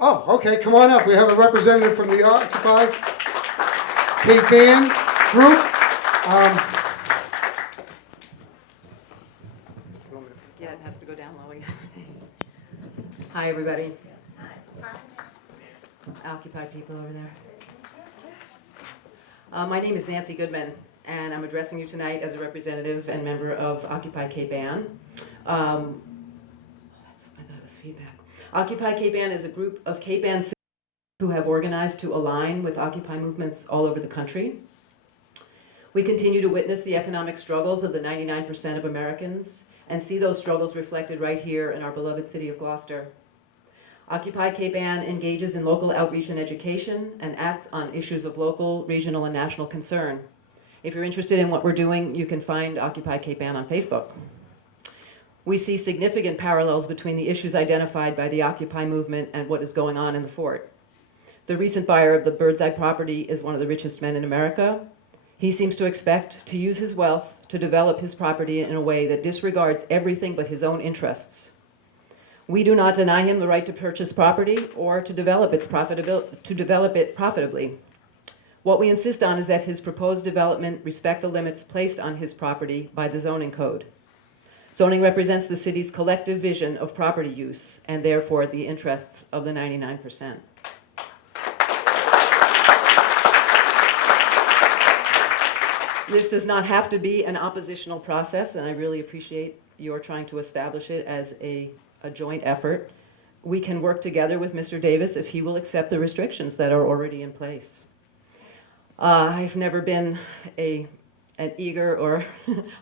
Oh, okay, come on up. We have a representative from the Occupy Cape Ann group. Yeah, it has to go down low again. Hi, everybody. Occupy people over there. My name is Nancy Goodman, and I'm addressing you tonight as a representative and member of Occupy Cape Ann. I thought it was feedback. Occupy Cape Ann is a group of Cape Ann citizens who have organized to align with Occupy movements all over the country. We continue to witness the economic struggles of the 99% of Americans and see those struggles reflected right here in our beloved city of Gloucester. Occupy Cape Ann engages in local outreach and education and acts on issues of local, regional, and national concern. If you're interested in what we're doing, you can find Occupy Cape Ann on Facebook. We see significant parallels between the issues identified by the Occupy movement and what is going on in the fort. The recent buyer of the Bird's Eye property is one of the richest men in America. He seems to expect to use his wealth to develop his property in a way that disregards everything but his own interests. We do not deny him the right to purchase property or to develop it profitably. What we insist on is that his proposed development respect the limits placed on his property by the zoning code. Zoning represents the city's collective vision of property use and therefore the interests of the 99%. This does not have to be an oppositional process, and I really appreciate your trying to establish it as a joint effort. We can work together with Mr. Davis if he will accept the restrictions that are already in place. I've never been an eager or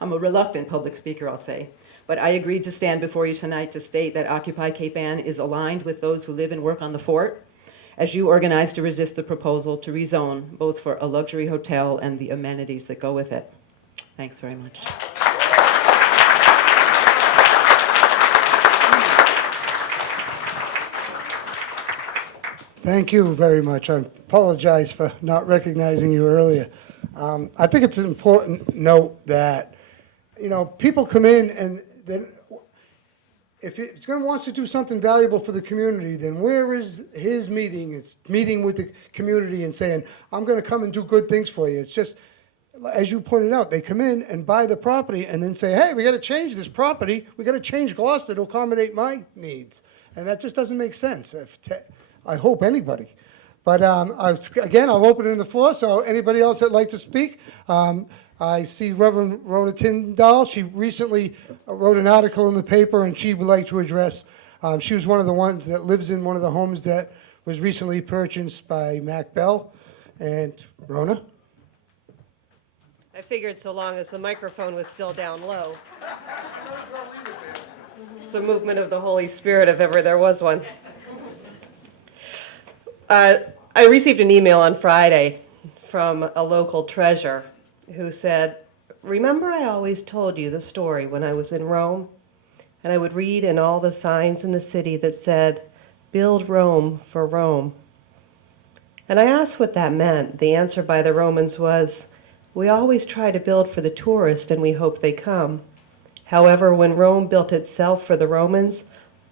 I'm a reluctant public speaker, I'll say, but I agreed to stand before you tonight to state that Occupy Cape Ann is aligned with those who live and work on the fort as you organize to resist the proposal to rezone both for a luxury hotel and the amenities that go with it. Thanks very much. Thank you very much. I apologize for not recognizing you earlier. I think it's an important note that, people come in and then if it's going to wants to do something valuable for the community, then where is his meeting? It's meeting with the community and saying, I'm going to come and do good things for you. It's just, as you pointed out, they come in and buy the property and then say, hey, we got to change this property. We got to change Gloucester to accommodate my needs. And that just doesn't make sense. I hope anybody. But again, I'll open it in the floor, so anybody else that'd like to speak. I see Reverend Rona Tyndall. She recently wrote an article in the paper, and she would like to address. She was one of the ones that lives in one of the homes that was recently purchased by Mac Bell. And Rona? I figured so long as the microphone was still down low. It's a movement of the Holy Spirit if ever there was one. I received an email on Friday from a local treasurer who said, remember I always told you the story when I was in Rome? And I would read in all the signs in the city that said, build Rome for Rome. And I asked what that meant. The answer by the Romans was, we always try to build for the tourist and we hope they come. However, when Rome built itself for the Romans,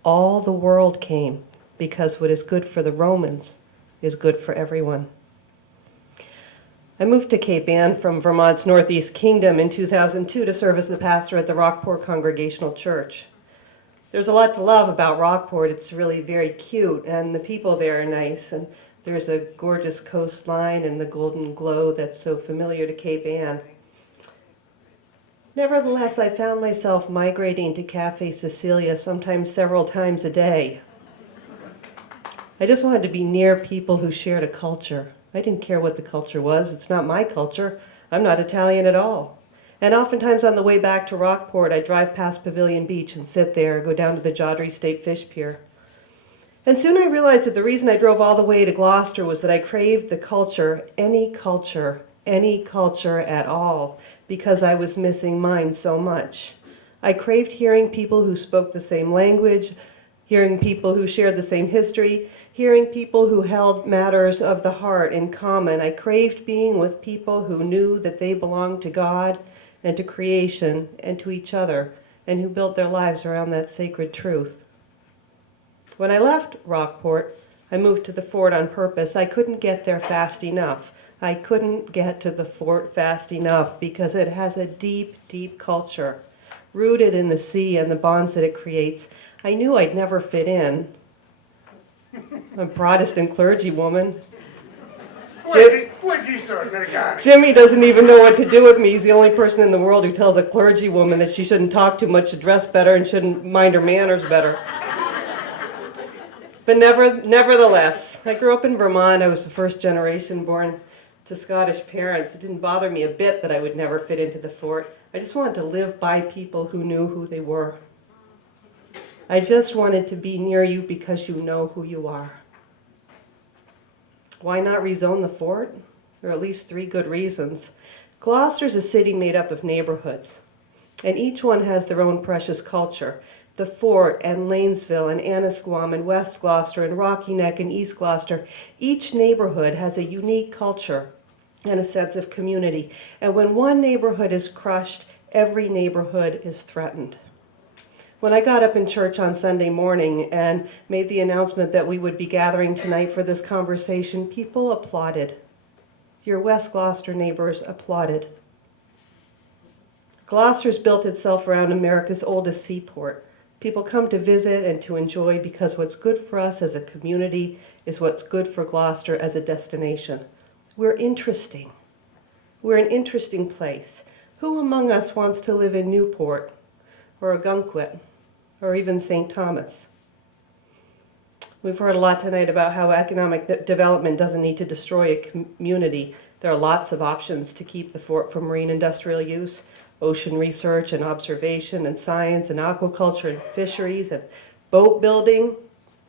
all the world came because what is good for the Romans is good for everyone. I moved to Cape Ann from Vermont's Northeast Kingdom in 2002 to serve as the pastor at the Rockport Congregational Church. There's a lot to love about Rockport. It's really very cute, and the people there are nice, and there's a gorgeous coastline and the golden glow that's so familiar to Cape Ann. Nevertheless, I found myself migrating to Cafe Cecilia sometimes several times a day. I just wanted to be near people who shared a culture. I didn't care what the culture was. It's not my culture. I'm not Italian at all. And oftentimes on the way back to Rockport, I drive past Pavilion Beach and sit there, go down to the Jodrey State Fish Pier. And soon I realized that the reason I drove all the way to Gloucester was that I craved the culture at all, because I was missing mine so much. I craved hearing people who spoke the same language, hearing people who shared the same history, hearing people who held matters of the heart in common. I craved being with people who knew that they belonged to God and to creation and to each other, and who built their lives around that sacred truth. When I left Rockport, I moved to the fort on purpose. I couldn't get there fast enough. I couldn't get to the fort fast enough because it has a deep, deep culture, rooted in the sea and the bonds that it creates. I knew I'd never fit in. I'm a Protestant clergywoman. Jimmy doesn't even know what to do with me. He's the only person in the world who tells a clergywoman that she shouldn't talk too much, should dress better, and shouldn't mind her manners better. But nevertheless, I grew up in Vermont. I was the first generation born to Scottish parents. It didn't bother me a bit that I would never fit into the fort. I just wanted to live by people who knew who they were. I just wanted to be near you because you know who you are. Why not rezone the fort? There are at least 3 good reasons. Gloucester's a city made up of neighborhoods, and each one has their own precious culture. The Fort and Lanesville and Annisquam and West Gloucester and Rocky Neck and East Gloucester, each neighborhood has a unique culture and a sense of community. And when one neighborhood is crushed, every neighborhood is threatened. When I got up in church on Sunday morning and made the announcement that we would be gathering tonight for this conversation, people applauded. Your West Gloucester neighbors applauded. Gloucester's built itself around America's oldest seaport. People come to visit and to enjoy because what's good for us as a community is what's good for Gloucester as a destination. We're interesting. We're an interesting place. Who among us wants to live in Newport or Ogunquit or even St. Thomas? We've heard a lot tonight about how economic development doesn't need to destroy a community. There are lots of options to keep the fort from marine industrial use. Ocean research and observation and science and aquaculture and fisheries and boat building,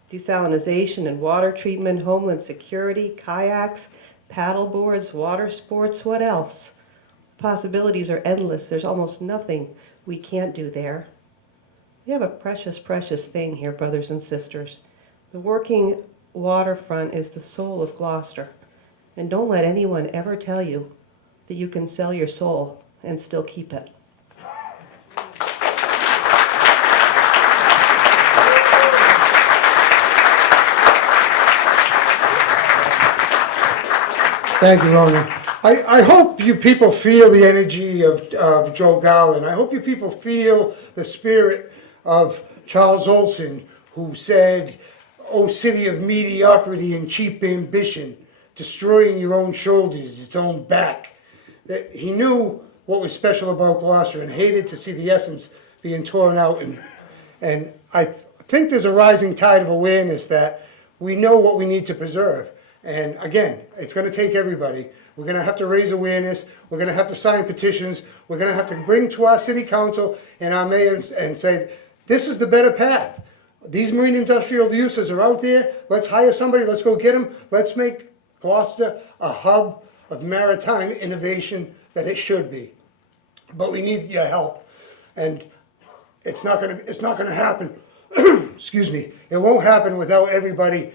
desalination and water treatment, homeland security, kayaks, paddle boards, water sports, what else? Possibilities are endless. There's almost nothing we can't do there. We have a precious, precious thing here, brothers and sisters. The working waterfront is the soul of Gloucester. And don't let anyone ever tell you that you can sell your soul and still keep it. Thank you, Ronan. I hope you people feel the energy of Joe Garland. I hope you people feel the spirit of Charles Olson, who said, "O city of mediocrity and cheap ambition, destroying your own shoulders, its own back." That he knew what was special about Gloucester and hated to see the essence being torn out. And I think there's a rising tide of awareness that we know what we need to preserve. And again, it's going to take everybody. We're going to have to raise awareness. We're going to have to sign petitions. We're going to have to bring to our city council and our mayors and say, this is the better path. These marine industrial uses are out there. Let's hire somebody. Let's go get them. Let's make Gloucester a hub of maritime innovation that it should be. But we need your help. And it's not going to happen. Excuse me. It won't happen without everybody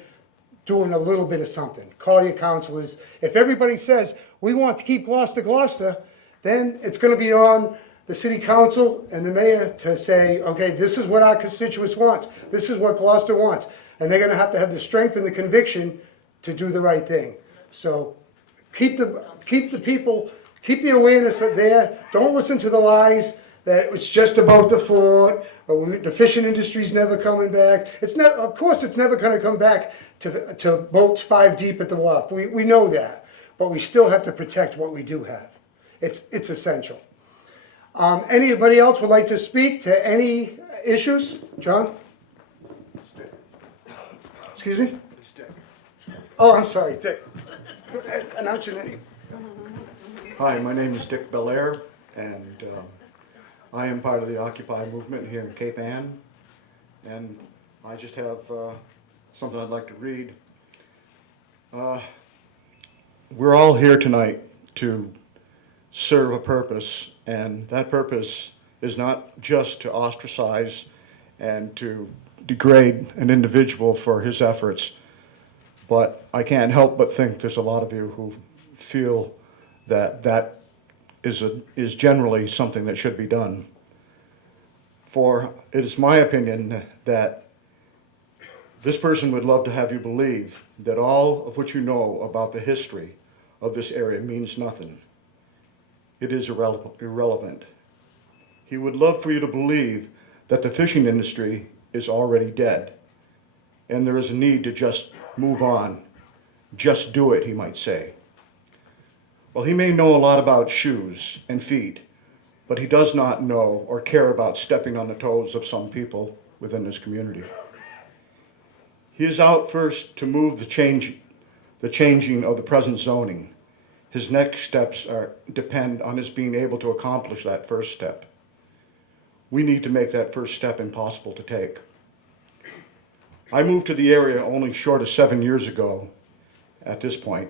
doing a little bit of something. Call your councilors. If everybody says, we want to keep Gloucester, Gloucester, then it's going to be on the city council and the mayor to say, okay, this is what our constituents want. This is what Gloucester wants. And they're going to have the strength and the conviction to do the right thing. So keep the people, keep the awareness there. Don't listen to the lies that it's just about the fort, or the fishing industry's never coming back. Of course it's never going to come back to boats 5 deep at the wharf. We know that, but we still have to protect what we do have. It's essential. Anybody else would like to speak to any issues? John? Excuse me? Oh, I'm sorry, Dick. Announce your name. Hi, my name is Dick Belair, and I am part of the Occupy movement here in Cape Ann, and I just have something I'd like to read. We're all here tonight to serve a purpose, and that purpose is not just to ostracize and to degrade an individual for his efforts, but I can't help but think there's a lot of you who feel that that is generally something that should be done. For it is my opinion that This person would love to have you believe that all of what you know about the history of this area means nothing. It is irrelevant. He would love for you to believe that the fishing industry is already dead, and there is a need to just move on. Just do it, he might say. Well, he may know a lot about shoes and feet, but he does not know or care about stepping on the toes of some people within this community. He is out first to move the changing of the present zoning. His next steps depend on his being able to accomplish that first step. We need to make that first step impossible to take. I moved to the area only short of 7 years ago at this point.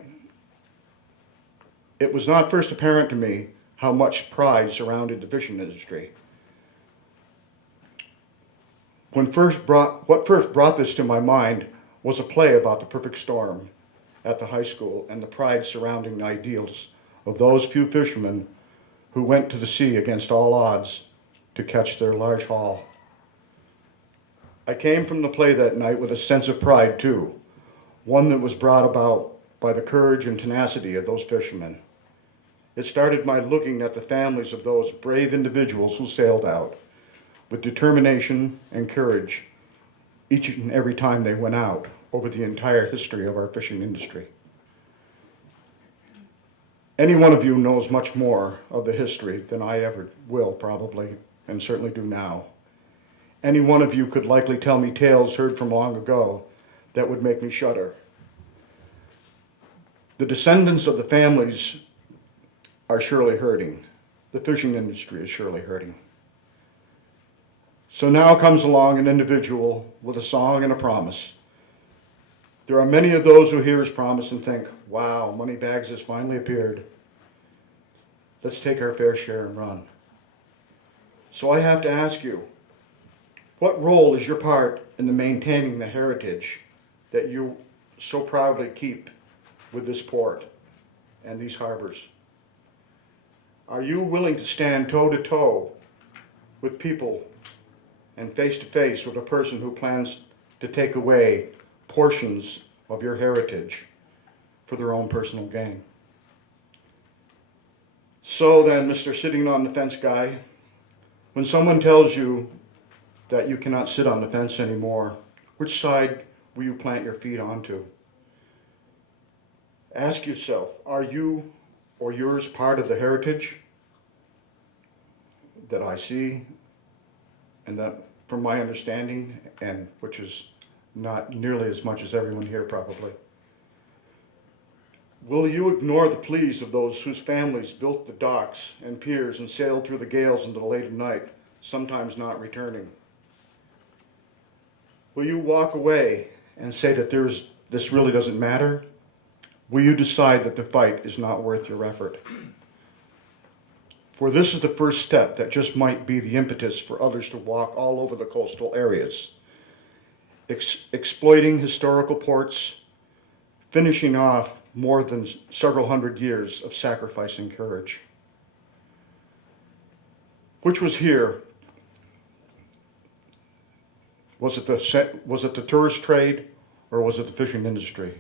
It was not first apparent to me how much pride surrounded the fishing industry. What first brought this to my mind was a play about the perfect storm at the high school and the pride surrounding the ideals of those few fishermen who went to the sea against all odds to catch their large haul. I came from the play that night with a sense of pride too, one that was brought about by the courage and tenacity of those fishermen. It started by looking at the families of those brave individuals who sailed out with determination and courage each and every time they went out over the entire history of our fishing industry. Any one of you knows much more of the history than I ever will probably, and certainly do now. Any one of you could likely tell me tales heard from long ago that would make me shudder. The descendants of the families are surely hurting. The fishing industry is surely hurting. So now comes along an individual with a song and a promise. There are many of those who hear his promise and think, wow, Moneybags has finally appeared. Let's take our fair share and run. So I have to ask you, what role is your part in the maintaining the heritage that you so proudly keep with this port and these harbors? Are you willing to stand toe to toe with people and face to face with a person who plans to take away portions of your heritage for their own personal gain? So then, Mr. Sitting on the Fence guy, when someone tells you that you cannot sit on the fence anymore, which side will you plant your feet onto? Ask yourself, are you or yours part of the heritage that I see and that from my understanding, and which is not nearly as much as everyone here probably? Will you ignore the pleas of those whose families built the docks and piers and sailed through the gales into the late at night, sometimes not returning? Will you walk away and say that this really doesn't matter? Will you decide that the fight is not worth your effort? For this is the first step that just might be the impetus for others to walk all over the coastal areas, exploiting historical ports, finishing off more than several hundred years of sacrifice and courage. Which was here? Was it the tourist trade, or was it the fishing industry?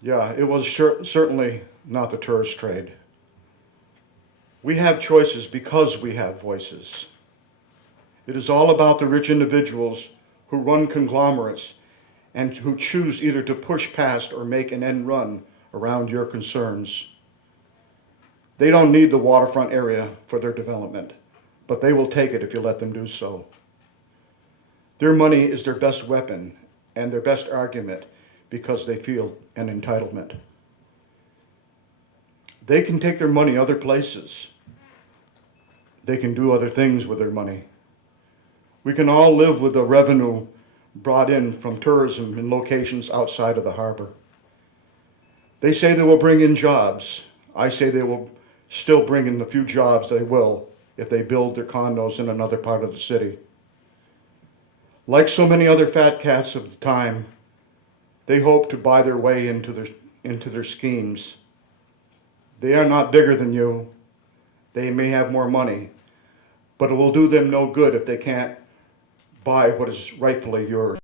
Yeah, it was certainly not the tourist trade. We have choices because we have voices. It is all about the rich individuals who run conglomerates and who choose either to push past or make an end run around your concerns. They don't need the waterfront area for their development, but they will take it if you let them do so. Their money is their best weapon and their best argument because they feel an entitlement. They can take their money other places. They can do other things with their money. We can all live with the revenue brought in from tourism in locations outside of the harbor. They say they will bring in jobs. I say they will still bring in the few jobs they will if they build their condos in another part of the city. Like so many other fat cats of the time, they hope to buy their way into their schemes. They are not bigger than you. They may have more money, but it will do them no good if they can't buy what is rightfully yours.